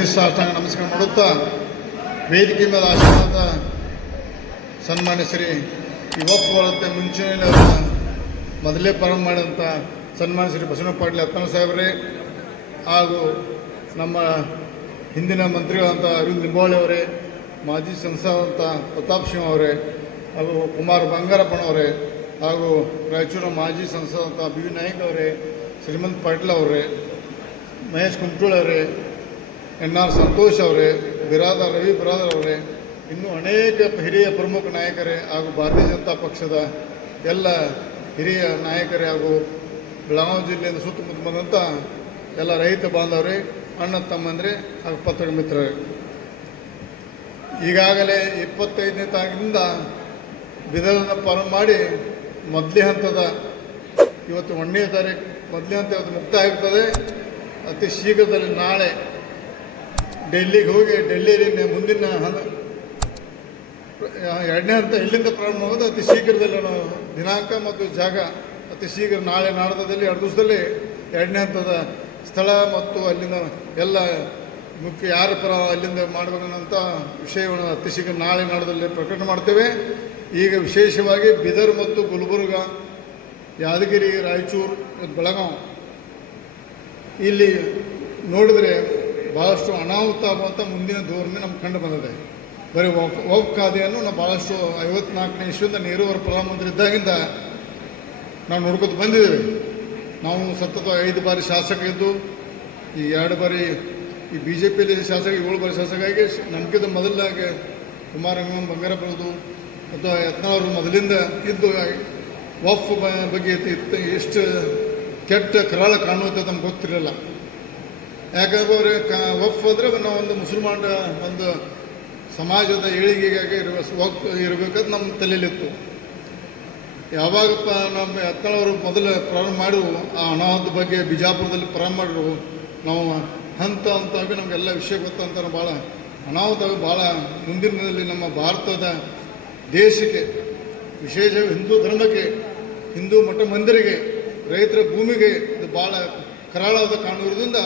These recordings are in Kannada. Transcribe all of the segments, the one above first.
ಸಾಷ್ಟಾಂಗ ನಮಸ್ಕಾರ ಮಾಡುತ್ತಾ ವೇದಿಕೆ ಮೇಲೆ ಆಶೀರ್ವಾದ ಸನ್ಮಾನ್ಯ ಶ್ರೀ ಯುವಕರಂತೆ ಮುಂಚೂಣಿಯಲ್ಲಿ ಮೊದಲೇ ಪ್ರಾರಂಭ ಮಾಡಿದಂಥ ಸನ್ಮಾನ್ಯ ಶ್ರೀ ಬಸವಣ್ಣ ಪಾಟೀಲ್ ಯತ್ನಾಳ್ ಸಾಹೇಬರೇ ಹಾಗೂ ನಮ್ಮ ಹಿಂದಿನ ಮಂತ್ರಿಗಳಂಥ ಅರವಿಂದ್ ಲಿಂಬಾವಳಿ ಅವರೇ, ಮಾಜಿ ಸಂಸದಂಥ ಪ್ರತಾಪ್ ಸಿಂಹ ಅವರೇ ಹಾಗೂ ಕುಮಾರ್ ಬಂಗಾರಪ್ಪನವರೇ ಹಾಗೂ ರಾಯಚೂರು ಮಾಜಿ ಸಂಸದಂಥ ಬಿ ವಿ ನಾಯ್ಕ ಅವರೇ, ಶ್ರೀಮಂತ್ ಪಾಟೀಲ್ ಅವರೇ, ಮಹೇಶ್ ಕುಮಟೂಳ್ ಅವರೇ, ಎನ್ ಆರ್ ಸಂತೋಷ್ ಅವರೇ, ರವಿ ಬಿರಾದರ್ ಅವರೇ, ಇನ್ನೂ ಅನೇಕ ಹಿರಿಯ ಪ್ರಮುಖ ನಾಯಕರೇ ಹಾಗೂ ಭಾರತೀಯ ಜನತಾ ಪಕ್ಷದ ಎಲ್ಲ ಹಿರಿಯ ನಾಯಕರೇ ಹಾಗೂ ಬೆಳಗಾವಿ ಜಿಲ್ಲೆಯಿಂದ ಸುತ್ತಮುತ್ತ ಬಂದಂಥ ಎಲ್ಲ ರೈತ ಬಾಂಧವರೇ, ಅಣ್ಣ ತಮ್ಮಂದರೆ ಹಾಗೂ ಪತ್ರಿಕಾ ಮಿತ್ರರೇ, ಈಗಾಗಲೇ 25ನೇ ತಾರೀಕಿನಿಂದ ಬಿದರನ್ನು ಪ್ರಾರಂಭ ಮಾಡಿ ಮೊದಲೇ ಹಂತದ ಇವತ್ತು 1ನೇ ತಾರೀಕು ಮೊದಲೇ ಹಂತ ಇವತ್ತು ಮುಕ್ತಾಯ ಆಗ್ತದೆ. ಅತಿ ಶೀಘ್ರದಲ್ಲಿ ನಾಳೆ ಡೆಲ್ಲಿಗೆ ಹೋಗಿ ಡೆಲ್ಲಿಯಲ್ಲಿ ಮುಂದಿನ 2ನೇ ಹಂತ ಎಲ್ಲಿಂದ ಪ್ರಾರಂಭ ಆಗೋದು ಅತಿ ಶೀಘ್ರದಲ್ಲಿ ನಾವು ದಿನಾಂಕ ಮತ್ತು ಜಾಗ ಅತಿ ಶೀಘ್ರ ನಾಳೆ ನಾಡದಲ್ಲಿ 2 ದಿವಸದಲ್ಲಿ 2ನೇ ಹಂತದ ಸ್ಥಳ ಮತ್ತು ಅಲ್ಲಿನ ಎಲ್ಲ ಮುಖ್ಯ ಯಾರ ಪರ ಅಲ್ಲಿಂದ ಮಾಡಬೇಕನ್ನೋಂಥ ವಿಷಯವನ್ನು ಅತಿ ಶೀಘ್ರ ನಾಳೆ ನಾಡದಲ್ಲಿ ಪ್ರಕಟ ಮಾಡ್ತೇವೆ. ಈಗ ವಿಶೇಷವಾಗಿ ಬೀದರ್ ಮತ್ತು ಗುಲ್ಬರ್ಗ, ಯಾದಗಿರಿ, ರಾಯಚೂರು, ಬೆಳಗಾವಿ ಇಲ್ಲಿ ನೋಡಿದರೆ ಭಾಳಷ್ಟು ಅನಾಹುತ ಆಗುವಂಥ ಮುಂದಿನ ಧೋರಣೆ ನಮ್ಗೆ ಕಂಡು ಬಂದಿದೆ. ಬರೀ ವಕ್ಫ್ ಖಾತೆಯನ್ನು ನಾವು ಭಾಳಷ್ಟು 54ನೇ ಇಸ್ವಿಯಿಂದ ನೆಹರೂವರ ಪ್ರಧಾನಮಂತ್ರಿ ಇದ್ದಾಗಿಂದ ನಾವು ನೋಡ್ಕೊತ ಬಂದಿದ್ದೇವೆ. ನಾವು ಸತತ 5 ಬಾರಿ ಶಾಸಕ ಇದ್ದು, ಈ 2 ಬಾರಿ ಈ ಬಿ ಜೆ ಪಿಯಲ್ಲಿ ಶಾಸಕ, 7 ಬಾರಿ ಶಾಸಕ ಆಗಿ ನಮ್ಗಿಂತ ಮೊದಲಾಗಿ ಕುಮಾರ್ ಬಂಗಾರಪ್ಪನದು ಅಥವಾ ಯತ್ನಾಳ್ ಮೊದಲಿಂದ ಇದ್ದು ವಕ್ಫ್ ಬಗ್ಗೆ ಎಷ್ಟು ಕೆಟ್ಟ ಕರಾಳ ಕಾಣುತ್ತೆ ನಮ್ಗೆ ಗೊತ್ತಿರಲಿಲ್ಲ. ಯಾಕಂದ್ರೆ ವಕ್ಫ್ ಅಂದರೆ ನಾವು ಒಂದು ಮುಸಲ್ಮಾನ ಒಂದು ಸಮಾಜದ ಏಳಿಗೆಗಾಗಿ ವಕ್ಫ್ ಇರಬೇಕಂತ ನಮ್ಮ ತಲೆಯಲ್ಲಿತ್ತು. ಯಾವಾಗಪ್ಪ ನಮ್ಮ ಯತ್ನಾಳವರು ಮೊದಲು ಪ್ರಾರಂಭ ಮಾಡಿರು, ಆ ಅನಾಹುತ ಬಗ್ಗೆ ಬಿಜಾಪುರದಲ್ಲಿ ಪ್ರಾರಂಭ ಮಾಡಿರು, ನಾವು ಹಂತ ಹಂತವಾಗಿ ನಮಗೆಲ್ಲ ವಿಷಯ ಗೊತ್ತಂತ ಭಾಳ ಅನಾಹುತ ಭಾಳ ಮುಂದಿನ ದಿನದಲ್ಲಿ ನಮ್ಮ ಭಾರತದ ದೇಶಕ್ಕೆ, ವಿಶೇಷ ಹಿಂದೂ ಧರ್ಮಕ್ಕೆ, ಹಿಂದೂ ಮಠ ಮಂದಿರಿಗೆ, ರೈತರ ಭೂಮಿಗೆ ಇದು ಭಾಳ ಕರಾಳವಾದ ಕಾಣುವುದರಿಂದ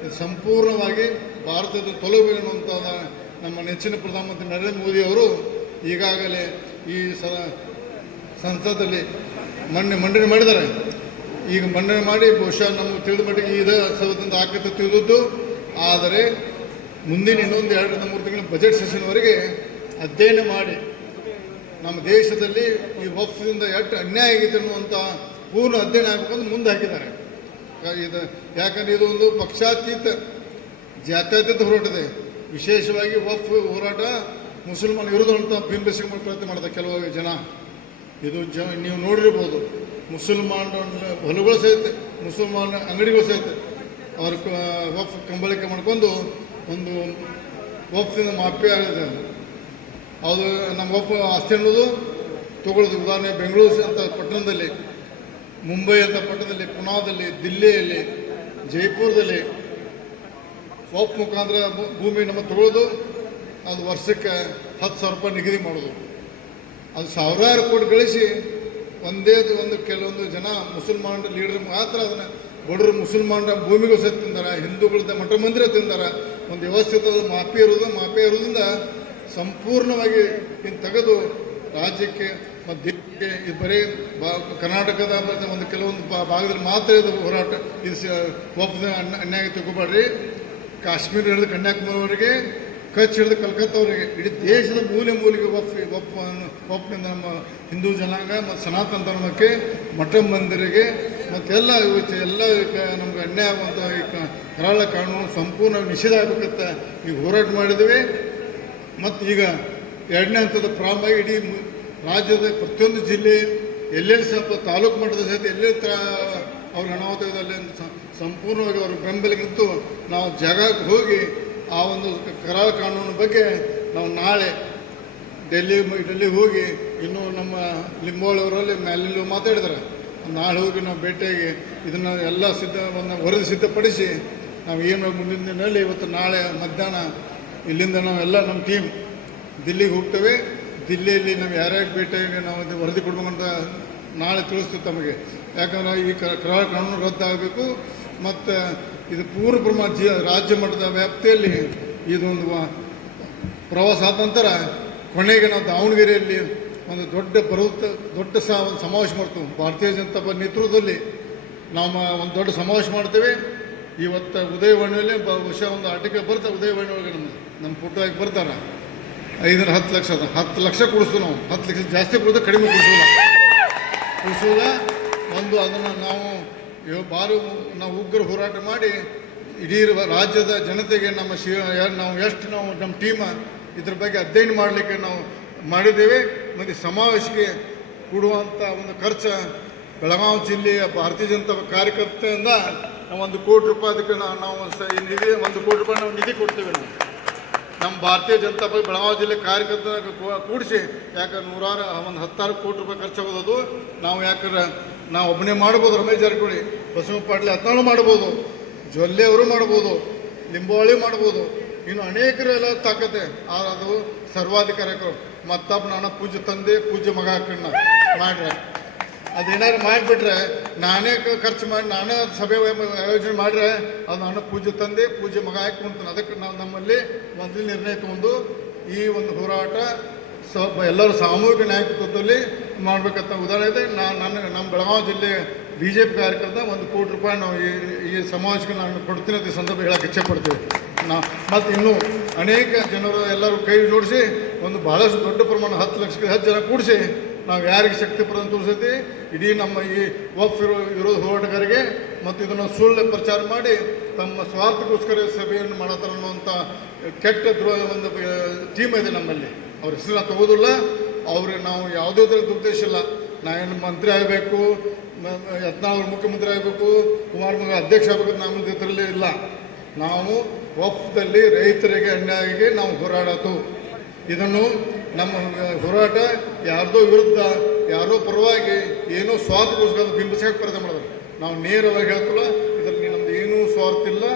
ಇದು ಸಂಪೂರ್ಣವಾಗಿ ಭಾರತದ ತೊಲಗು ಎನ್ನುವಂಥದ್ದು ನಮ್ಮ ನೆಚ್ಚಿನ ಪ್ರಧಾನಮಂತ್ರಿ ನರೇಂದ್ರ ಮೋದಿ ಅವರು ಈಗಾಗಲೇ ಈ ಸಂಸದಲ್ಲಿ ಮಂಡನೆ ಮಾಡಿದ್ದಾರೆ. ಈಗ ಮಂಡನೆ ಮಾಡಿ ಬಹುಶಃ ನಮಗೆ ತಿಳಿದ ಮಟ್ಟಿಗೆ ಇದೇ ಸಭದಿಂದ ಆಕತೆ ತಿಳಿದದ್ದು. ಆದರೆ ಮುಂದಿನ ಇನ್ನೊಂದು 2-3 ತಿಂಗಳ ಬಜೆಟ್ ಸೆಷನ್ವರೆಗೆ ಅಧ್ಯಯನ ಮಾಡಿ ನಮ್ಮ ದೇಶದಲ್ಲಿ ಈ ವಕ್ಫ್ದಿಂದ ಎಷ್ಟು ಅನ್ಯಾಯ ಆಗಿದೆ ಅನ್ನುವಂಥ ಪೂರ್ಣ ಅಧ್ಯಯನ ಆಗಬೇಕಂತ ಮುಂದೆ ಹಾಕಿದ್ದಾರೆ. ಇದು ಯಾಕಂದರೆ ಇದು ಒಂದು ಪಕ್ಷಾತೀತ ಜಾತ್ಯತೀತ ಹೋರಾಟ ಇದೆ. ವಿಶೇಷವಾಗಿ ವಕ್ಫ್ ಹೋರಾಟ ಮುಸಲ್ಮಾನ ವಿರುದ್ಧ ಅಂತ ಬಿಂಬಿಸಿಕೊಂಡು ಪ್ರಯತ್ನ ಮಾಡ್ತಾರೆ ಕೆಲವು ಜನ. ಇದು ನೀವು ನೋಡಿರ್ಬೋದು, ಮುಸಲ್ಮಾನ ಹೊಲಗಳು ಸಹಿತ, ಮುಸಲ್ಮಾನ ಅಂಗಡಿಗಳು ಸಹಿತ ಅವ್ರ ವಕ್ಫ್ ಕಂಬಳಿಕೆ ಮಾಡ್ಕೊಂಡು ಒಂದು ವಕ್ಫಿಂದ ಮಾಫಿ ಆಗಿದೆ. ಅದು ನಮ್ಮ ವಕ್ಫ್ ಆಸ್ತಿ ಅನ್ನೋದು ತಗೊಳ್ಳೋದು. ಉದಾಹರಣೆ ಬೆಂಗಳೂರು ಅಂತ ಪಟ್ಟಣದಲ್ಲಿ, ಮುಂಬೈ ಅಂತ ಪಟ್ಟಣದಲ್ಲಿ, ಪುನಾದಲ್ಲಿ, ದಿಲ್ಲಿಯಲ್ಲಿ, ಜೈಪುರದಲ್ಲಿ ವಕ್ಫ್ ಮುಖಾಂತರ ಭೂಮಿ ನಮ್ಮ ತಗೊಳ್ಳೋದು. ಅದು ವರ್ಷಕ್ಕೆ 10,000 ರೂಪಾಯಿ ನಿಗದಿ ಮಾಡೋದು. ಅದು ಸಾವಿರಾರು ಕೋಟಿ ಗಳಿಸಿ ಒಂದು ಕೆಲವೊಂದು ಜನ ಮುಸಲ್ಮಾನ ಲೀಡರ್ ಮಾತ್ರ ಅದನ್ನು ಬಡವರು ಮುಸಲ್ಮಾನರ ಭೂಮಿಗಳು ಸಹ ತಿಂದಾರ, ಹಿಂದೂಗಳದ ಮಠ ಮಂದಿರ ತಿಂದಾರ. ಒಂದು ವ್ಯವಸ್ಥಿತ ಮಾಫಿ ಇರೋದ್ರಿಂದ ಸಂಪೂರ್ಣವಾಗಿ ಇನ್ನು ತೆಗೆದು ರಾಜ್ಯಕ್ಕೆ ಮತ್ತು ದೇಶಕ್ಕೆ ಇದು ಬರೀ ಕರ್ನಾಟಕದ ಒಂದು ಕೆಲವೊಂದು ಭಾಗದಲ್ಲಿ ಮಾತ್ರ ಇದು ಹೋರಾಟ. ಇದು ವಕ್ಫ್ ಅನ್ಯಾಯ ತಗೋಬೇಡ್ರಿ. ಕಾಶ್ಮೀರ ಹಿಡಿದು ಕನ್ಯಾಕುಮಾರಿವರೆಗೆ, ಕಚ್ ಹಿಡಿದು ಕಲ್ಕತ್ತಾವರೆಗೆ ಇಡೀ ದೇಶದ ಮೂಲೆಗೆ ವಕ್ಫ್ನಿಂದ ನಮ್ಮ ಹಿಂದೂ ಜನಾಂಗ ಮತ್ತು ಸನಾತನ ಧರ್ಮಕ್ಕೆ, ಮಠ ಮಂದಿರಿಗೆ ಮತ್ತೆಲ್ಲ ಎಲ್ಲ ನಮ್ಗೆ ಅನ್ಯಾಯ ಆಗುವಂಥ ಈ ಕರಾಳ ಕಾನೂನು ಸಂಪೂರ್ಣ ನಿಷೇಧ ಆಗಬೇಕಂತ ಈಗ ಹೋರಾಟ ಮಾಡಿದ್ದೀವಿ. ಮತ್ತು ಈಗ 2ನೇ ಹಂತದ ಪ್ರಾರಂಭ ಇಡೀ ರಾಜ್ಯದ ಪ್ರತಿಯೊಂದು ಜಿಲ್ಲೆ ಎಲ್ಲೆಲ್ಲಿ ಸ್ವಲ್ಪ ತಾಲೂಕು ಮಟ್ಟದ ಸಹಿತ ಎಲ್ಲೆಲ್ಲಿ ಅವ್ರಿಗೆ ಅನಾಹುತ ಇದೆ ಅಲ್ಲಿ ಸಂಪೂರ್ಣವಾಗಿ ಅವ್ರ ಬೆಂಬಲಿಗಿಂತೂ ನಾವು ಜಾಗಕ್ಕೆ ಹೋಗಿ ಆ ಒಂದು ಕರಾಳ ಕಾನೂನು ಬಗ್ಗೆ ನಾವು ನಾಳೆ ಡೆಲ್ಲಿಗೆ ಹೋಗಿ, ಇನ್ನೂ ನಮ್ಮ ಲಿಂಬಾವಳಿಯವರಲ್ಲಿ ಮೇಲೆಲ್ಲೂ ಮಾತಾಡಿದ್ದಾರೆ, ನಾಳೆ ಹೋಗಿ ನಾವು ಭೇಟಿಯಾಗಿ ಇದನ್ನು ಎಲ್ಲ ಒಂದು ವರದಿ ಸಿದ್ಧಪಡಿಸಿ ನಾವು ಏನು ಮುಂದಿನ ದಿನದಲ್ಲಿ ಇವತ್ತು ನಾಳೆ ಮಧ್ಯಾಹ್ನ ಇಲ್ಲಿಂದ ನಾವೆಲ್ಲ ನಮ್ಮ ಟೀಮ್ ದಿಲ್ಲಿಗೆ ಹೋಗ್ತೇವೆ. ದಿಲ್ಲಿಯಲ್ಲಿ ನಾವು ಯಾರ್ಯಾರು ಭೇಟಿಯಾಗಿ ನಾವು ಇದು ವರದಿ ಕೊಡ್ಬೇಕಂತ ನಾಳೆ ತಿಳಿಸ್ತೀವಿ ತಮಗೆ. ಯಾಕಂದರೆ ಈ ಕರಾಳ ಕಾನೂನು ರದ್ದಾಗಬೇಕು ಮತ್ತು ಇದು ಪೂರ್ವ ಪ್ರಮಾಣ ರಾಜ್ಯ ಮಟ್ಟದ ವ್ಯಾಪ್ತಿಯಲ್ಲಿ ಇದೊಂದು ಪ್ರವಾಸ ಆದ ನಂತರ ಕೊನೆಗೆ ನಾವು ದಾವಣಗೆರೆಯಲ್ಲಿ ಒಂದು ದೊಡ್ಡ ಒಂದು ಸಮಾವೇಶ ಮಾಡ್ತೀವಿ. ಭಾರತೀಯ ಜನತಾ ಪಾರ್ಟಿ ನೇತೃತ್ವದಲ್ಲಿ ನಾವು ಒಂದು ದೊಡ್ಡ ಸಮಾವೇಶ ಮಾಡ್ತೇವೆ. ಇವತ್ತು ಉದಯವಾಣಿಯಲ್ಲಿ ಬಹುಶಃ ಒಂದು ಆರ್ಟಿಕಲ್ ಬರ್ತಾರೆ, ಉದಯವಾಣಿ ಒಳಗೆ ನಮ್ಮ ಫೋಟೋ ಆಗಿ ಬರ್ತಾರೆ. 5-10 ಲಕ್ಷ 10 ಲಕ್ಷ ಕೊಡಿಸ್ತೀವಿ ನಾವು. 10 ಲಕ್ಷ ಜಾಸ್ತಿ ಕೊಡಿದ್ರೆ ಕಡಿಮೆ ಕೊಡಿಸೋಲ್ಲ. ಒಂದು ಅದನ್ನು ನಾವು ಉಗ್ರ ಹೋರಾಟ ಮಾಡಿ ಇಡೀ ರಾಜ್ಯದ ಜನತೆಗೆ ನಮ್ಮ ಟೀಮ ಇದ್ರ ಬಗ್ಗೆ ಅಧ್ಯಯನ ಮಾಡಲಿಕ್ಕೆ ನಾವು ಮಾಡಿದ್ದೇವೆ. ಮತ್ತು ಸಮಾವೇಶಕ್ಕೆ ಕೊಡುವಂಥ ಒಂದು ಖರ್ಚು ಬೆಳಗಾವಿ ಜಿಲ್ಲೆಯ ಭಾರತೀಯ ಜನತಾ ಕಾರ್ಯಕರ್ತೆಯಿಂದ ನಾವು 1 ಕೋಟಿ ರೂಪಾಯಿ ಅದಕ್ಕೆ ನಾವು ನಿಧಿ 1 ಕೋಟಿ ರೂಪಾಯಿ ನಾವು ನಿಧಿ ಕೊಡ್ತೇವೆ. ನಮ್ಮ ಭಾರತೀಯ ಜನತಾ ಪಾರ್ಟಿ ಬೆಳಗಾವಿ ಜಿಲ್ಲೆ ಕಾರ್ಯಕರ್ತರ ಕೂಡಿಸಿ ಯಾಕಂದ್ರೆ 10 ಕೋಟಿ ರೂಪಾಯಿ ಖರ್ಚಾಗೋದು. ನಾವು ಯಾಕಂದ್ರೆ ನಾವು ಒಬ್ಬನೇ ಮಾಡ್ಬೋದು, ರಮೇಶ್ ಜಾರಕಿಹೊಳಿ, ಬಸವ ಪಾಟೀಲ್ ಹತ್ನಾಳು ಮಾಡ್ಬೋದು, ಜೊಲ್ಲೆ ಅವರು ಮಾಡ್ಬೋದು, ಲಿಂಬಾವಳಿ ಮಾಡ್ಬೋದು, ಇನ್ನು ಅನೇಕರೆಲ್ಲ ತಾಕತ್ತೆ. ಅದು ಸರ್ವಾಧಿಕಾರಿಗಳು ಮತ್ತೊಬ್ಬ ನಾನು ಪೂಜ್ಯ ತಂದೆ ಪೂಜ್ಯ ಮಗ ಹಾಕಣ್ಣ ಮಾಡ್ರೆ ಅದೇನಾದ್ರು ಮಾಡಿಬಿಟ್ರೆ ನಾನೇ ಖರ್ಚು ಮಾಡಿ ನಾನೇ ಸಭೆ ಆಯೋಜನೆ ಮಾಡಿದ್ರೆ ಅದು ನನ್ನ ಪೂಜ್ಯ ತಂದೆ ಪೂಜ್ಯ ಮಗ ಹಾಕ್ಕೊಂತಾನೆ. ಅದಕ್ಕೆ ನಾವು ನಮ್ಮಲ್ಲಿ ಮೊದಲು ನಿರ್ಣಯ ತಗೊಂಡು ಈ ಒಂದು ಹೋರಾಟ ಎಲ್ಲರೂ ಸಾಮೂಹಿಕ ನಾಯಕತ್ವದಲ್ಲಿ ಮಾಡಬೇಕಂತ ಉದಾಹರಣೆ ಇದೆ. ನಮ್ಮ ಬೆಳಗಾವಿ ಜಿಲ್ಲೆ BJP ಕಾರ್ಯಕರ್ತ 1 ಕೋಟಿ ರೂಪಾಯಿ ನಾವು ಈ ಸಮಾವೇಶಕ್ಕೆ ನಾನು ಕೊಡ್ತೀನಿ ಅಂತ ಸಂದರ್ಭ ಹೇಳಕ್ಕೆ ಇಚ್ಛೆಪಡ್ತೀವಿ. ಮತ್ತು ಇನ್ನೂ ಅನೇಕ ಜನರು ಎಲ್ಲರೂ ಕೈ ಜೋಡಿಸಿ ಒಂದು ಬಹಳಷ್ಟು ದೊಡ್ಡ ಪ್ರಮಾಣ 10 ಲಕ್ಷಕ್ಕೆ ಹೆಚ್ಚು ಜನ ಕೂಡಿಸಿ ನಾವು ಯಾರಿಗೆ ಶಕ್ತಿ ಪ್ರದಾನ ತೋರಿಸೈತಿ ಇಡೀ ನಮ್ಮ ಈ ವಕ್ಫ್ ವಿರೋಧ ಹೋರಾಟಗಾರರಿಗೆ ಮತ್ತು ಇದನ್ನು ಸುಳ್ಳು ಪ್ರಚಾರ ಮಾಡಿ ತಮ್ಮ ಸ್ವಾರ್ಥಕ್ಕೋಸ್ಕರ ಸಭೆಯನ್ನು ಮಾಡತ್ತಾರ ಅನ್ನುವಂಥ ಕೆಟ್ಟ ಒಂದು ಟೀಮ್ ಇದೆ ನಮ್ಮಲ್ಲಿ. ಅವ್ರ ಹೆಸರನ್ನ ತಗೋದಿಲ್ಲ. ಅವ್ರಿಗೆ ನಾವು ಯಾವುದೇ ಥರದ ಉದ್ದೇಶ ಇಲ್ಲ. ನಾವೇನು ಮಂತ್ರಿ ಆಗಬೇಕು, ಯತ್ನಾಳ್ ಮುಖ್ಯಮಂತ್ರಿ ಆಗಬೇಕು, ಕುಮಾರಸ್ವಾಮಿ ಅಧ್ಯಕ್ಷ ಆಗಬೇಕು, ನಮ್ಮ ಇದರಲ್ಲಿ ಇಲ್ಲ. ನಾವು ವಕ್ಫ್ದಲ್ಲಿ ರೈತರಿಗೆ ಅನ್ಯಾಯಕ್ಕೆ ನಾವು ಹೋರಾಡೋದು. ಇದನ್ನು ನಮ್ಮ ಹೋರಾಟ ಯಾರ್ದೋ ವಿರುದ್ಧ ಯಾರೋ ಪರವಾಗಿ ಏನೋ ಸ್ವಾರ್ಥಕ್ಕೋಸ್ಕರ ಬಿಂಬಿಸಕ್ಕೆ ಪ್ರಯತ್ನ ಮಾಡೋದು. ನಾವು ನೇರವಾಗಿ ಹೇಳ್ತಿಲ್ಲ, ಇದರಲ್ಲಿ ನಮ್ಮದು ಏನೂ ಸ್ವಾರ್ಥ ಇಲ್ಲ.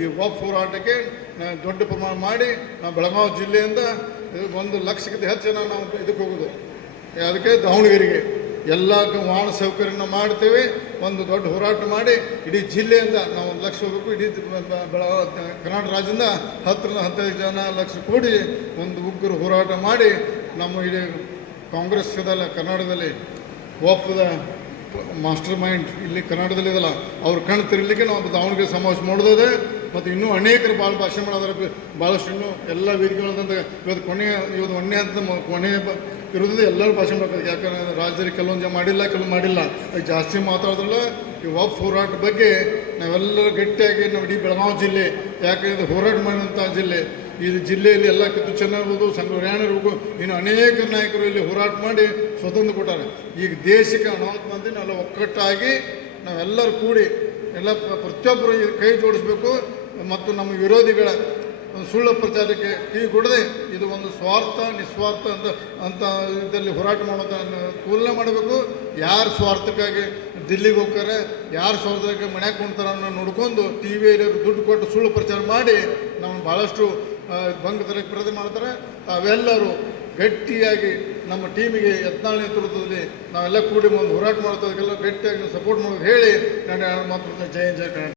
ಈ ವಕ್ಫ್ ಹೋರಾಟಕ್ಕೆ ದೊಡ್ಡ ಪ್ರಮಾಣ ಮಾಡಿ ನಾವು ಬೆಳಗಾವಿ ಜಿಲ್ಲೆಯಿಂದ 1 ಲಕ್ಷಕ್ಕಿಂತ ಹೆಚ್ಚು ಜನ ನಾವು ಇದಕ್ಕೆ ಹೋಗೋದು. ಅದಕ್ಕೆ ದಾವಣಗೆರೆಗೆ ಎಲ್ಲ ವಾಹನ ಸೌಕರ್ಯನ ಮಾಡ್ತೇವೆ. ಒಂದು ದೊಡ್ಡ ಹೋರಾಟ ಮಾಡಿ ಇಡೀ ಜಿಲ್ಲೆಯಿಂದ ನಾವು 1 ಲಕ್ಷ ಹೋಗಬೇಕು. ಇಡೀ ಕರ್ನಾಟಕ ರಾಜ್ಯದಿಂದ 10-15 ಜನ ಲಕ್ಷ ಕೂಡಿ ಒಂದು ಉಗ್ರ ಹೋರಾಟ ಮಾಡಿ ನಮ್ಮ ಇಡೀ ಕಾಂಗ್ರೆಸ್ದಲ್ಲ ಕರ್ನಾಟಕದಲ್ಲಿ ವಕ್ಫ್ದ ಮಾಸ್ಟರ್ ಮೈಂಡ್ ಇಲ್ಲಿ ಕರ್ನಾಟಕದಲ್ಲಿ ಇದಲ್ಲ ಅವ್ರ ಕಣ್ಣು ತಿರುಗಲಿಕ್ಕೆ ನಾವು ದಾವಣಗೆರೆ ಸಮಾವೇಶ ಮಾಡೋದಿದೆ. ಮತ್ತು ಇನ್ನೂ ಅನೇಕರು ಭಾಷಣ ಮಾಡೋದ್ರೆ ಭಾಳಷ್ಟು ಇನ್ನೂ ಎಲ್ಲ ವೇದಿಕೆಗಳಂತ ಇವತ್ತು ಇವತ್ತು ಒಂದೇ ಅಂತ ಕೊನೆಯ ಇರೋದ್ರಿಂದ ಎಲ್ಲರೂ ಭಾಷೆ ಮಾಡ್ತಾರೆ. ಯಾಕಂದರೆ ರಾಜ್ಯದಲ್ಲಿ ಕೆಲವೊಂದು ಮಾಡಿಲ್ಲ, ಕೆಲವೊಂದು ಮಾಡಿಲ್ಲ, ಜಾಸ್ತಿ ಮಾತಾಡೋದ್ರಲ್ಲ. ಈ ವಕ್ಫ್ ಹೋರಾಟದ ಬಗ್ಗೆ ನಾವೆಲ್ಲರೂ ಗಟ್ಟಿಯಾಗಿ ನಾವು ಇಡೀ ಬೆಳಗಾವಿ ಜಿಲ್ಲೆ ಯಾಕಂದರೆ ಹೋರಾಟ ಮಾಡಿದಂಥ ಜಿಲ್ಲೆ. ಈ ಜಿಲ್ಲೆಯಲ್ಲಿ ಎಲ್ಲ ಕಿತ್ತು ಚೆನ್ನ ಇರ್ಬೋದು, ಸಂಘಟನೆ ಇರ್ಬೋದು, ಇನ್ನು ಅನೇಕ ನಾಯಕರು ಇಲ್ಲಿ ಹೋರಾಟ ಮಾಡಿ ಸ್ವತಂತ್ರ ಕೊಟ್ಟಾರೆ. ಈಗ ದೇಶಕ್ಕೆ 40 ಮಂದಿ ನಾವೆಲ್ಲ ಒಕ್ಕಟ್ಟಾಗಿ ನಾವೆಲ್ಲರೂ ಕೂಡಿ ಎಲ್ಲ ಪ್ರತಿಯೊಬ್ಬರು ಕೈ ಜೋಡಿಸ್ಬೇಕು. ಮತ್ತು ನಮ್ಮ ವಿರೋಧಿಗಳ ಒಂದು ಸುಳ್ಳು ಪ್ರಚಾರಕ್ಕೆ ಕಿವಿ ಕೊಡದೆ ಇದು ಒಂದು ನಿಸ್ವಾರ್ಥ ಅಂತ ಇದರಲ್ಲಿ ಹೋರಾಟ ಮಾಡೋದನ್ನು ತುಲನೆ ಮಾಡಬೇಕು. ಯಾರು ಸ್ವಾರ್ಥಕ್ಕಾಗಿ ದಿಲ್ಲಿಗೆ ಹೋಗ್ತಾರೆ, ಯಾರು ಸ್ವಾರ್ಥಕ್ಕೆ ಮನ್ಯಾಗ ಕುಣ್ತಾರೆ ಅನ್ನೋ ನೋಡ್ಕೊಂಡು TVಯಲ್ಲಿ ದುಡ್ಡು ಕೊಟ್ಟು ಸುಳ್ಳು ಪ್ರಚಾರ ಮಾಡಿ ನಾವು ಭಾಳಷ್ಟು ಭಂಗದಲ್ಲಿ ಪ್ರಯತ್ನ ಮಾಡ್ತಾರೆ. ತಾವೆಲ್ಲರೂ ಗಟ್ಟಿಯಾಗಿ ನಮ್ಮ ಟೀಮಿಗೆ ಯತ್ನಾಳ್ ನೇತೃತ್ವದಲ್ಲಿ ನಾವೆಲ್ಲ ಕೂಡಿ ಒಂದು ಹೋರಾಟ ಮಾಡೋದಕ್ಕೆಲ್ಲ ಗಟ್ಟಿಯಾಗಿ ಸಪೋರ್ಟ್ ಮಾಡೋದು ಹೇಳಿ ನಾನು ಮಾತು ಜಯ ಕರ್ನಾಟಕ.